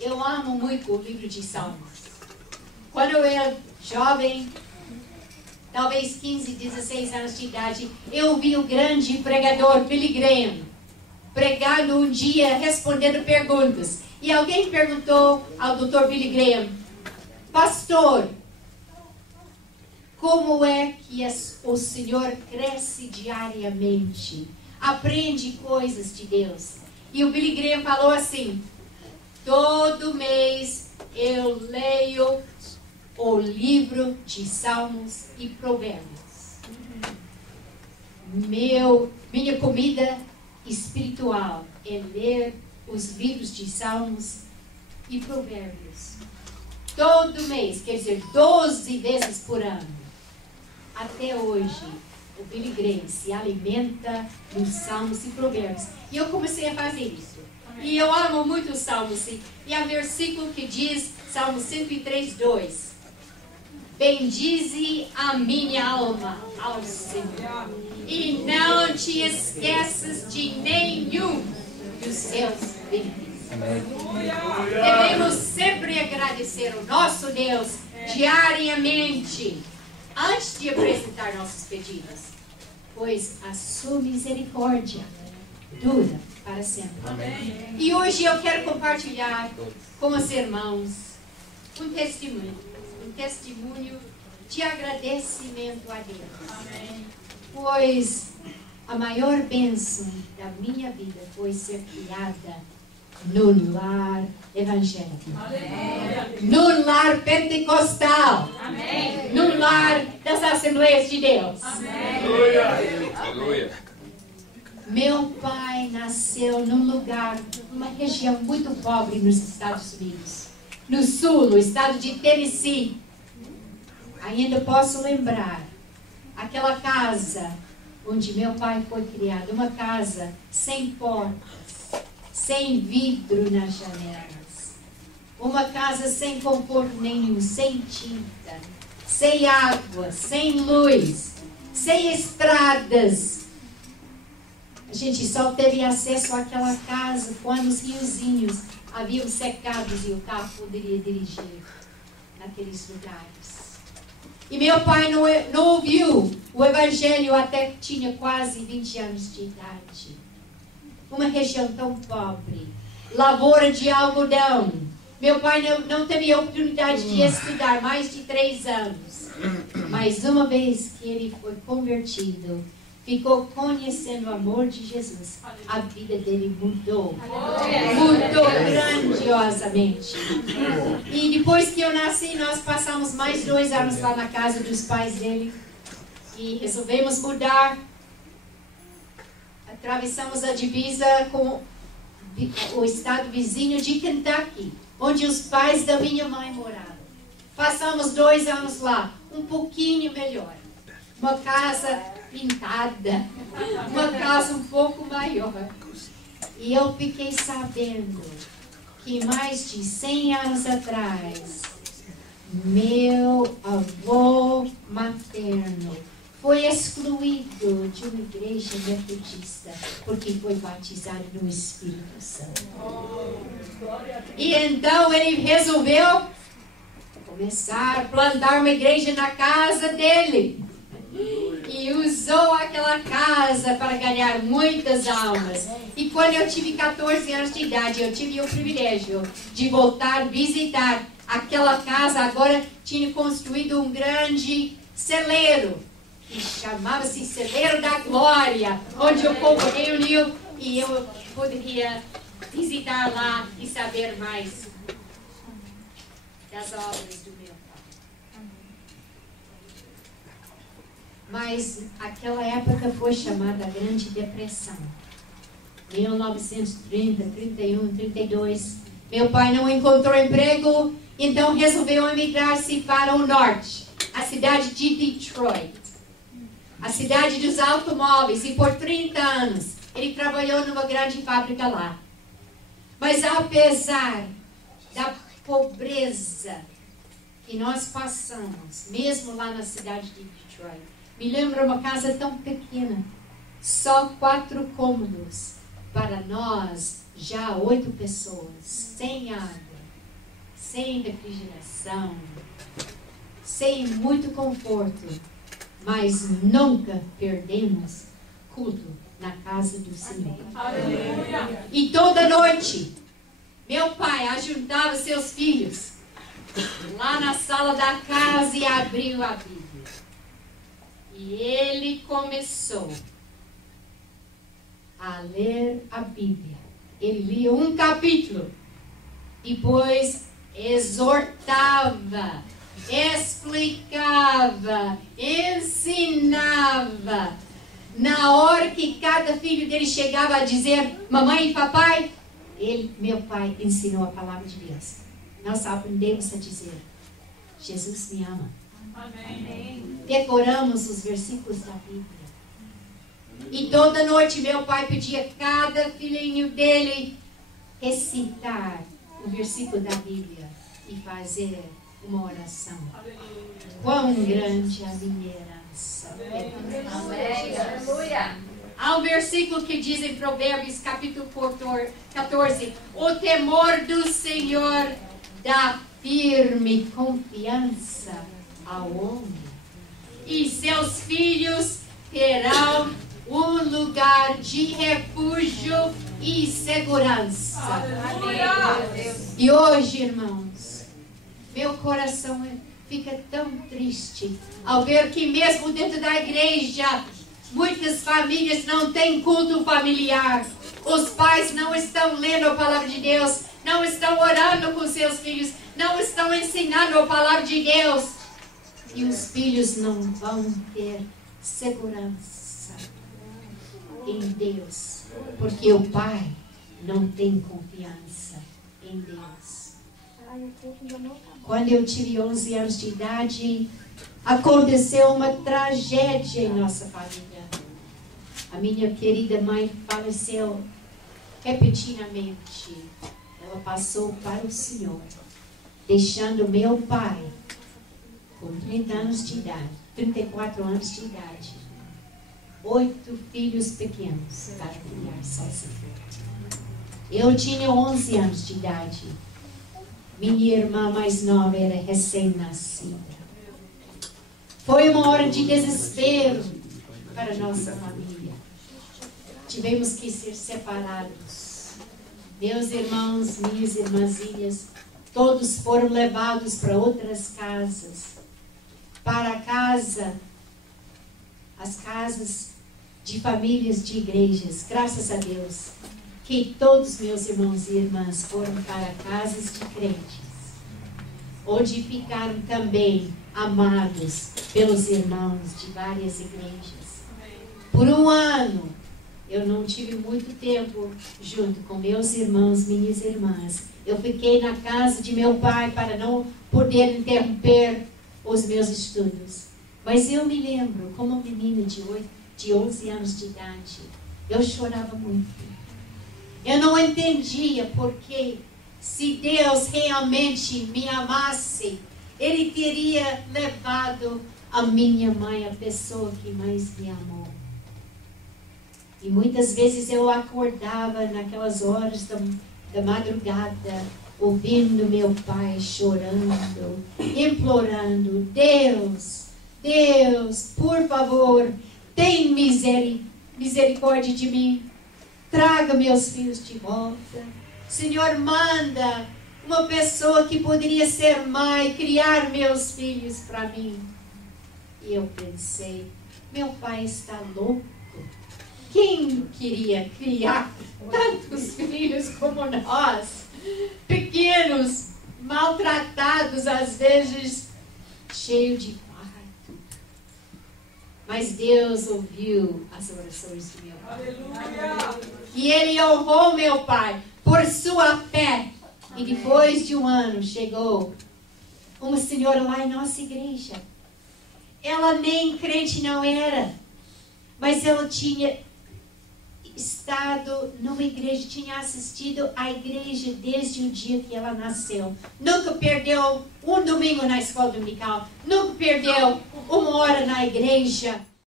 Eu amo muito o livro de Salmos. Quando eu era jovem, talvez 15, 16 anos de idade, eu vi o grande pregador Billy Graham pregando um dia, respondendo perguntas. E alguém perguntou ao Dr. Billy Graham: pastor, como é que o Senhor cresce diariamente? Aprende coisas de Deus. E o Billy Graham falou assim: todo mês eu leio o livro de Salmos e Provérbios. Minha comida espiritual é ler os livros de Salmos e Provérbios. Todo mês, quer dizer, 12 vezes por ano. Até hoje, o Billy Graham se alimenta dos Salmos e Provérbios. E eu comecei a fazer isso. E eu amo muito os Salmos. E há versículo que diz, Salmo 103, 2. Bendize a minha alma ao Senhor, e não te esqueças de nenhum dos seus benefícios. Devemos sempre agradecer o nosso Deus diariamente, antes de apresentar nossos pedidos, pois a sua misericórdia dura para sempre. Amém. E hoje eu quero compartilhar com os irmãos um testemunho de agradecimento a Deus. Amém. Pois a maior bênção da minha vida foi ser criada no lar evangélico. Amém. No lar pentecostal. Amém. No lar das Assembleias de Deus. Amém. Aleluia. Meu pai nasceu num lugar, numa região muito pobre nos Estados Unidos. No sul, no estado de Tennessee. Ainda posso lembrar aquela casa onde meu pai foi criado. Uma casa sem portas, sem vidro nas janelas. Uma casa sem conforto nenhum, sem tinta, sem água, sem luz, sem estradas. A gente só teve acesso àquela casa quando os riozinhos haviam secados e o carro poderia dirigir naqueles lugares. E meu pai não ouviu o Evangelho até que tinha quase 20 anos de idade. Uma região tão pobre, lavoura de algodão. Meu pai não teve a oportunidade de estudar mais de 3 anos. Mas uma vez que ele foi convertido, ficou conhecendo o amor de Jesus, a vida dele mudou. Mudou grandiosamente. E depois que eu nasci, nós passamos mais 2 anos lá na casa dos pais dele. E resolvemos mudar. Atravessamos a divisa com o estado vizinho de Kentucky, onde os pais da minha mãe moravam. Passamos 2 anos lá, um pouquinho melhor. Uma casa pintada, uma casa um pouco maior. E eu fiquei sabendo que mais de 100 anos atrás, meu avô materno foi excluído de uma igreja metodista porque foi batizado no Espírito Santo. E então ele resolveu começar a plantar uma igreja na casa dele. E usou aquela casa para ganhar muitas almas. E quando eu tive 14 anos de idade, eu tive o privilégio de voltar a visitar aquela casa. Agora tinha construído um grande celeiro, que chamava-se Celeiro da Glória, onde o povo reuniu e eu poderia visitar lá e saber mais das obras do meu pai. Mas aquela época foi chamada Grande Depressão. 1930, 31, 32. Meu pai não encontrou emprego, então resolveu emigrar-se para o norte, a cidade de Detroit, a cidade dos automóveis, e por 30 anos ele trabalhou numa grande fábrica lá. Mas apesar da pobreza que nós passamos, mesmo lá na cidade de Detroit, me lembro uma casa tão pequena, só 4 cômodos, para nós, já 8 pessoas, sem água, sem refrigeração, sem muito conforto, mas nunca perdemos culto na casa do Senhor. Aleluia. E toda noite, meu pai ajudava seus filhos lá na sala da casa e abriu a Bíblia. E ele começou a ler a Bíblia. Ele lia um capítulo, depois exortava, explicava, ensinava. Na hora que cada filho dele chegava a dizer mamãe e papai, meu pai ensinou a palavra de Deus. Nós aprendemos a dizer: Jesus me ama. Amém. Decoramos os versículos da Bíblia. E toda noite meu pai pedia a cada filhinho dele recitar o versículo da Bíblia e fazer uma oração. Quão grande a minha herança. Amém. Aleluia. Há um versículo que diz em Provérbios capítulo 14: o temor do Senhor dá firme confiança ao homem, e seus filhos terão um lugar de refúgio e segurança. Aleluia. E hoje, irmãos, meu coração fica tão triste ao ver que mesmo dentro da igreja muitas famílias não têm culto familiar. Os pais não estão lendo a palavra de Deus, não estão orando com seus filhos, não estão ensinando a palavra de Deus. E os filhos não vão ter segurança em Deus, porque o pai não tem confiança em Deus. Quando eu tive 11 anos de idade, aconteceu uma tragédia em nossa família. A minha querida mãe faleceu repentinamente. Ela passou para o Senhor, deixando meu pai com 30 anos de idade, 34 anos de idade, 8 filhos pequenos para criar sozinho. Eu tinha 11 anos de idade. Minha irmã mais nova era recém-nascida. Foi uma hora de desespero para nossa família. Tivemos que ser separados. Meus irmãos, minhas irmãzinhas, todos foram levados para outras casas. Para as casas de famílias de igrejas. Graças a Deus que todos meus irmãos e irmãs foram para casas de crentes, onde ficaram também amados pelos irmãos de várias igrejas. Por um ano, eu não tive muito tempo junto com meus irmãos, minhas irmãs. Eu fiquei na casa de meu pai para não poder interromper os meus estudos. Mas eu me lembro, como uma menina de 11 anos de idade, eu chorava muito. Eu não entendia porque, se Deus realmente me amasse, Ele teria levado a minha mãe, a pessoa que mais me amou. E muitas vezes eu acordava naquelas horas da madrugada, ouvindo meu pai chorando, implorando: Deus, Deus, por favor, tem misericórdia de mim. Traga meus filhos de volta. Senhor, manda uma pessoa que poderia ser mãe, criar meus filhos para mim. E eu pensei: meu pai está louco. Quem queria criar tantos filhos como nós? Pequenos, maltratados, às vezes cheios de parto. Mas Deus ouviu as orações do meu pai. Aleluia. E Ele honrou meu pai por sua fé. E depois de um ano chegou uma senhora lá em nossa igreja. Ela nem crente não era, mas ela tinha estado numa igreja, tinha assistido à igreja desde o dia que ela nasceu. Nunca perdeu um domingo na escola dominical, nunca perdeu uma hora na igreja.